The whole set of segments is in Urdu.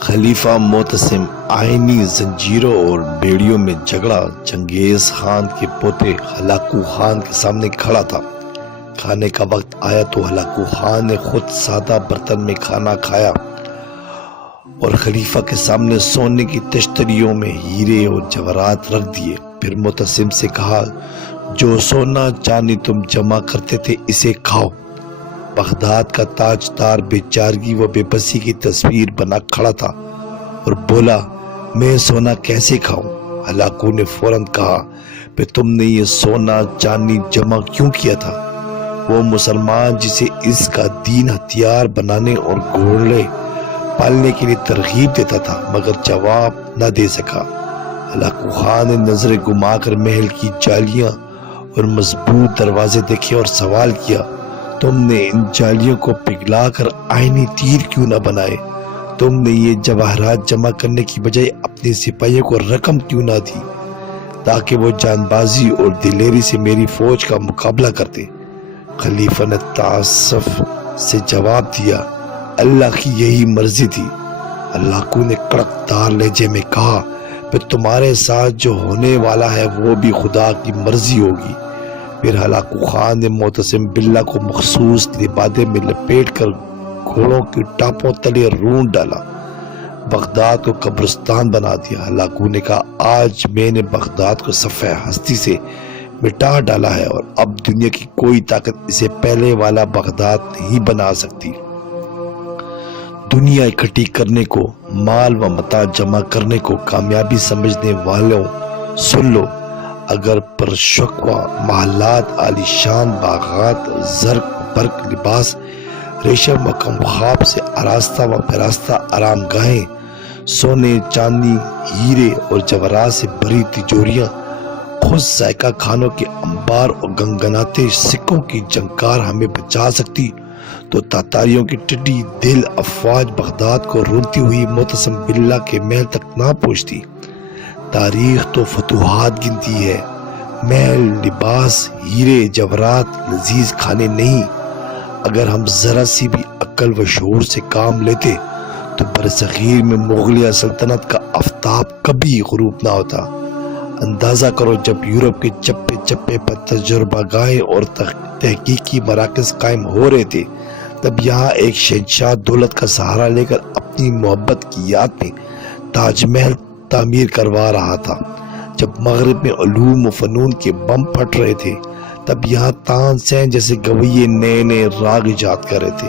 خلیفہ معتصم آئینی زنجیروں اور بیڑیوں میں جھگڑا چنگیز خان کے پوتے ہلاکو خان کے سامنے کھڑا تھا۔ کھانے کا وقت آیا تو ہلاکو خان نے خود سادہ برتن میں کھانا کھایا اور خلیفہ کے سامنے سونے کی تشتریوں میں ہیرے اور جواہرات رکھ دیے۔ پھر معتصم سے کہا، جو سونا چاندی تم جمع کرتے تھے اسے کھاؤ۔ بغداد کا تاجدار بے چارگی و بے بسی کی تصویر بنا کھڑا تھا اور بولا، میں سونا کیسے کھاؤں؟ ہلاکو نے فوراً کہا، پھر تم نے یہ سونا چاندی جمع کیوں کیا تھا؟ وہ مسلمان جسے اس کا دین ہتھیار بنانے اور گھوڑے پالنے کے لیے ترغیب دیتا تھا مگر جواب نہ دے سکا۔ ہلاکو خان نے نظر گما کر محل کی جالیاں اور مضبوط دروازے دیکھے اور سوال کیا، تم نے ان جالیوں کو پگھلا کر آئینی تیر کیوں نہ بنائے؟ تم نے یہ جواہرات جمع کرنے کی بجائے اپنے سپاہیوں کو رقم کیوں نہ دی تاکہ وہ جان بازی اور دلیری سے میری فوج کا مقابلہ کرتے؟ خلیفہ نے تعصب سے جواب دیا، اللہ کی یہی مرضی تھی۔ ہلاکو نے کڑک دار لہجے میں کہا، پھر تمہارے ساتھ جو ہونے والا ہے وہ بھی خدا کی مرضی ہوگی۔ پھر ہلاکو خان نے معتصم باللہ کو مخصوص لبادے میں لپیٹ کر گھوڑوں کی ٹاپوں تلے رونڈ ڈالا، بغداد کو قبرستان بنا دیا۔ ہلاکو نے کہا، آج میں نے بغداد کو صفحہ ہستی سے مٹا ڈالا ہے اور اب دنیا کی کوئی طاقت اسے پہلے والا بغداد نہیں بنا سکتی۔ دنیا اکٹھی کرنے کو، مال و متاع جمع کرنے کو کامیابی سمجھنے والوں سن لو، اگر پرشکوہ محلات، عالی شان باغات، زرق برق لباس، ریشم و کم خواب سے آراستہ و پراستہ آرام گاہیں، سونے چاندی ہیرے اور جواہرات سے بھری تجوریاں، خود ذائقہ کھانوں کے انبار اور گنگناتے سکوں کی جھنکار ہمیں بچا سکتی تو تاتاریوں کی ٹڈی دل افواج بغداد کو رونتی ہوئی معتصم باللہ کے محل تک نہ پہنچتی۔ تاریخ تو فتوحات گنتی ہے، محل، لباس، ہیرے، جواہرات، لذیذ کھانے نہیں۔ اگر ہم ذرا سی بھی عقل و شعور سے کام لیتے تو برصغیر میں مغلیہ سلطنت کا آفتاب کبھی غروب نہ ہوتا۔ اندازہ کرو، جب یورپ کے چپے چپے پر تجربہ گاہیں اور تحقیقی مراکز قائم ہو رہے تھے، تب یہاں ایک شہنشاہ دولت کا سہارا لے کر اپنی محبت کی یاد میں تاج محل تعمیر کروا رہا تھا۔ جب مغرب میں علوم و فنون کے بم پھٹ رہے تھے، تب یہاں تان سین جیسے گویے نئے نئے راگ ایجاد کر رہے تھے۔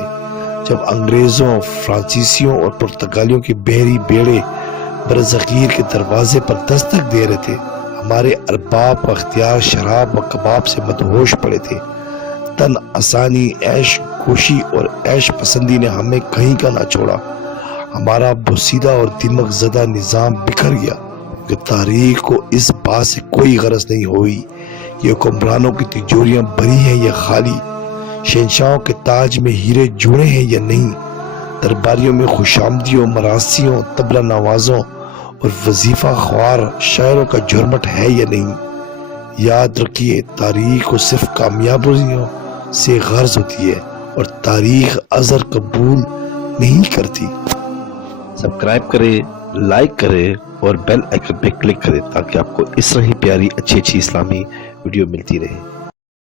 جب انگریزوں، فرانسیسیوں اور پرتگالیوں کے بحری بیڑے برصغیر کے دروازے پر دستک دے رہے تھے، ہمارے ارباب و اختیار شراب و کباب سے مدہوش پڑے تھے۔ تن آسانی، عیش کوشی اور عیش پسندی نے ہمیں کہیں کا نہ چھوڑا۔ ہمارا بوسیدہ اور دماغ زدہ نظام بکھر گیا کہ تاریخ کو اس بات سے کوئی غرض نہیں ہوئی یہ حکمرانوں کی تجوریاں بھری ہیں یا خالی، شہنشاہوں کے تاج میں ہیرے جوڑے ہیں یا نہیں، درباریوں میں خوشامدیوں، مراسیوں، طبلہ نوازوں اور وظیفہ خوار شاعروں کا جھرمٹ ہے یا نہیں۔ یاد رکھیے، تاریخ کو صرف کامیابیوں سے غرض ہوتی ہے اور تاریخ عذر قبول نہیں کرتی۔ سبسکرائب کریں، لائک کریں اور بیل آئیکن پہ کلک کریں تاکہ آپ کو اس طرح ہی پیاری اچھی اسلامی ویڈیو ملتی رہے۔